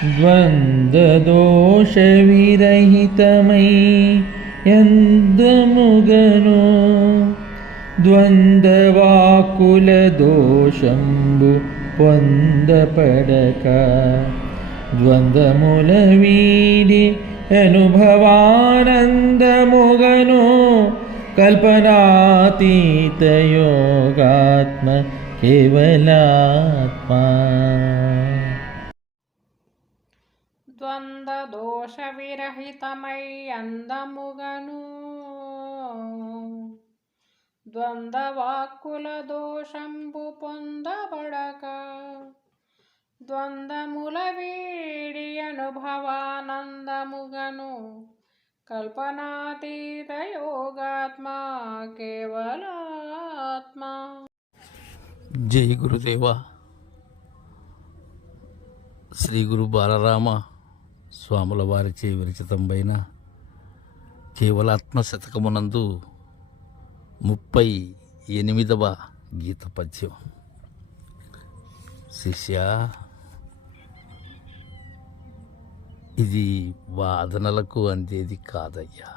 ద్వంద్వదోషవిరహితమై యందముగను ద్వంద్వవాకుల దోషంబు పొందపడక ద్వంద్వముల వీడి అనుభవానందముగను కల్పనాతీత యోగాత్మ కేవలాత్మ. ద్వంద్వదోష విరహితమై అందముగను ద్వంద్వవాక్కుల దోషంబు పొందబడక ద్వంద్వముల వీడి అనుభవానందముగను కల్పనాతీత యోగాత్మ కేవలాత్మ. జై గురుదేవ. శ్రీ గురు బాలరామ స్వాముల వారిచే విరచితంపైన కేవలాత్మ శతకమునందు 38వ గీత పద్యం. శిష్య, ఇది వాదనలకు అందేది కాదయ్యా.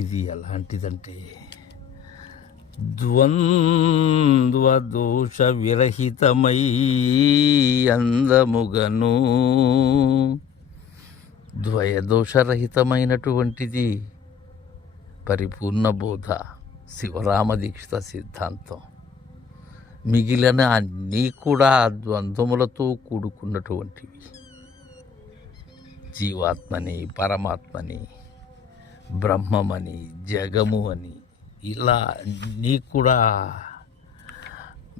ఇది ఎలాంటిదంటే ద్వంద్వదోష విరహితమై అందముగను, ద్వయదోషరహితమైనటువంటిది పరిపూర్ణ బోధ, శివరామ దీక్షిత సిద్ధాంతం. మిగిలిన అన్నీ కూడా ద్వంద్వములతో కూడుకున్నటువంటివి. జీవాత్మని, పరమాత్మని, బ్రహ్మమని, జగము అని, ఇలా అన్నీ కూడా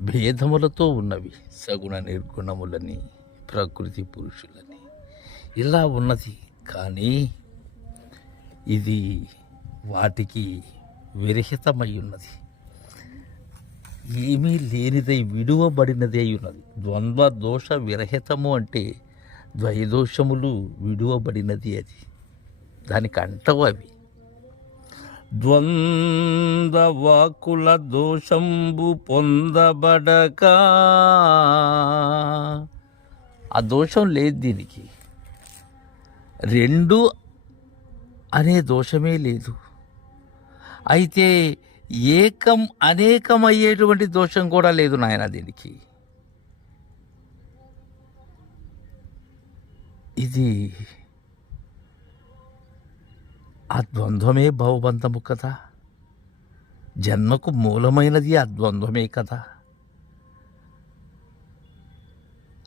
భేదములతో ఉన్నవి. సగుణ నిర్గుణములని, ప్రకృతి పురుషులని, ఇలా ఉన్నది. కానీ ఇది వాటికి విరహితమై ఉన్నది, ఏమీ లేనిదై విడువబడినది అయి ఉన్నది. ద్వంద్వ దోష విరహితము అంటే ద్వైదోషములు విడువబడినది. అది దానికి అంటవు అవి. ద్వంద్వవాకుల దోషంబు పొందబడక, ఆ దోషం లేదు దీనికి. రెండు అనే దోషమే లేదు. అయితే ఏకం అనేకం అయ్యేటువంటి దోషం కూడా లేదు నాయన దీనికి. ఇది ఆ ద్వంద్వమే భవబంధము కదా. జన్మకు మూలమైనది ఆ ద్వంద్వమే కదా.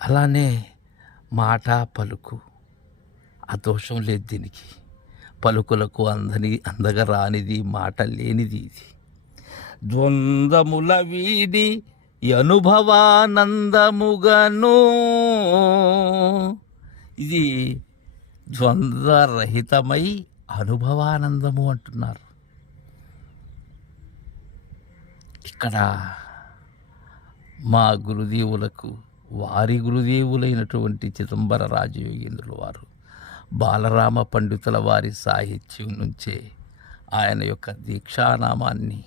అలానే మాట పలుకు, ఆ దోషం లేదు దీనికి. పలుకులకు అందగా రానిది, మాట లేనిది ఇది. ద్వంద్వముల వీడి అనుభవానందముగను, ఇది ద్వంద్వరహితమై అనుభవానందము అంటున్నారు. ఇక్కడ మా గురుదేవులకు వారి గురుదేవులైనటువంటి చిదంబర రాజయోగేంద్రుల వారు బాలరామ పండితుల వారి సాహిత్యం నుంచే ఆయన యొక్క దీక్షానామాన్ని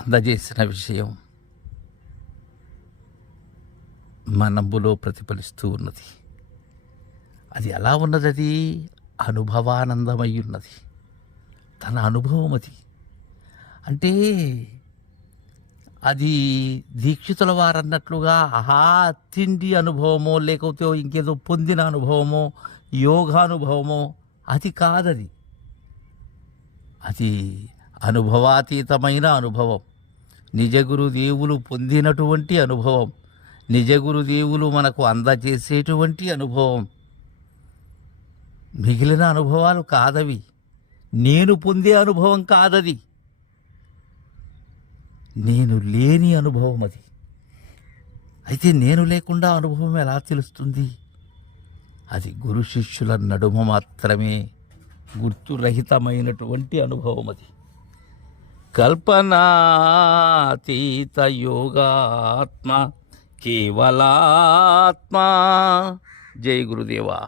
అందజేసిన విషయం మనములో ప్రతిఫలిస్తూ ఉన్నది. అది ఎలా ఉన్నది? అది అనుభవానందమై ఉన్నది. తన అనుభవం అది. అంటే అది దీక్షితుల వారు అన్నట్లుగా తిండి అనుభవమో, లేకపోతే ఇంకేదో పొందిన అనుభవమో, యోగానుభవమో అది కాదది. అది అనుభవాతీతమైన అనుభవం, నిజ గురుదేవులు పొందినటువంటి అనుభవం, నిజ గురుదేవులు మనకు అందజేసేటువంటి అనుభవం. మిగిలిన అనుభవాలు కాదవి. నేను పొందే అనుభవం కాదది. నేను లేని అనుభవం అది. అయితే నేను లేకుండా అనుభవం ఎలా తెలుస్తుంది? అది గురు శిష్యుల నడుమ మాత్రమే గుర్తురహితమైనటువంటి అనుభవం అది. కల్పనాతీత యోగాత్మ కేవలాత్మ. జై గురుదేవా.